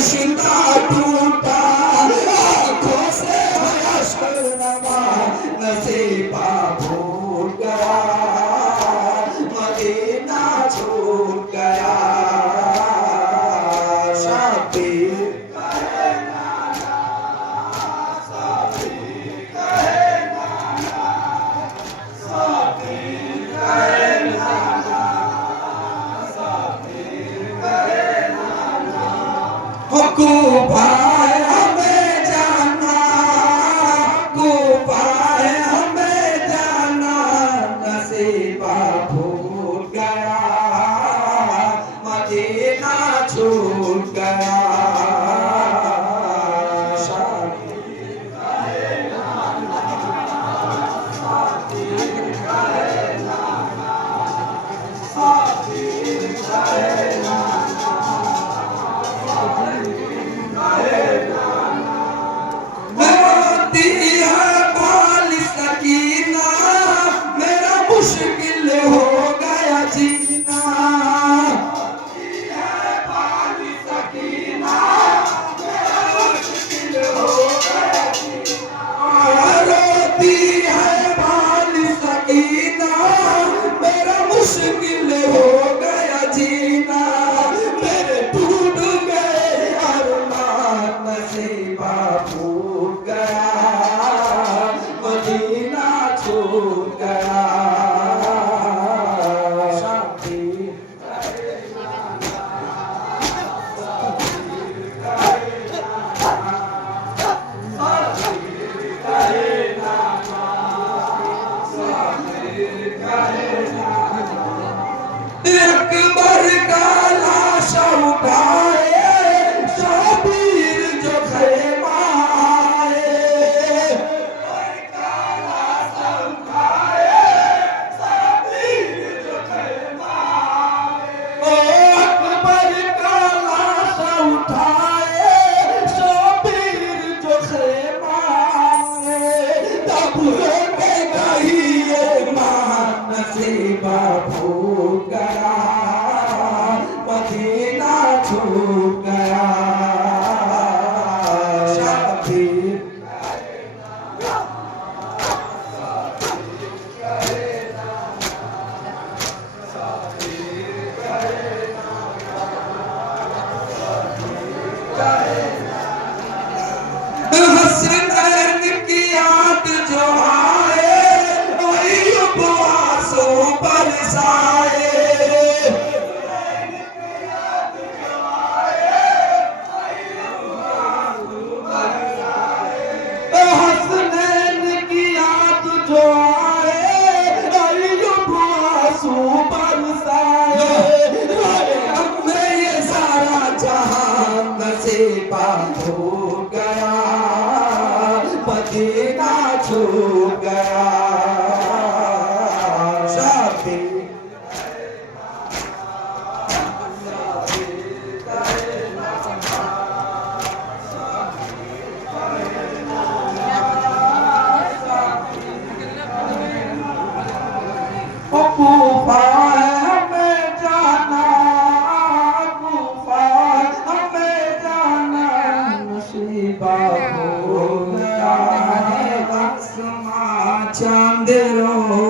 रिश्ता टूटा आँखों से हशरमा नसीबा भूल गया मदीना छूट गया शाबीर कुफाए हमें जाना कुफाए हमें जाना नसीबा भूल गया मदीना छूट गया मुश्किल हो गया जीना सकीना मुश्किल हो गया रोती है बाली सकीना मेरा मुश्किल हो गया जीना मेरे टूट गए अरमान नसीबा फूट गया मदीना छूट गया अकबर का लाशा उठाए शबीर जो खेमा आए अकबर का लाशा उठाए शबीर जो खेमा आए तब रोके गई मान नसीबा भूल गया मदीना छूट गया शाबीर हसनैन की याद जो आए अय्यूब आंसू बरसाए हसनैन की याद जो आए अय्यूब आंसू बरसाए हमें ये सारा जहां नसीबा हो गया मदीना छूट गया शाबीर कुफाए हमें जाना कुफाए हमें जाना नसीबा हो गया आसमां चांद रो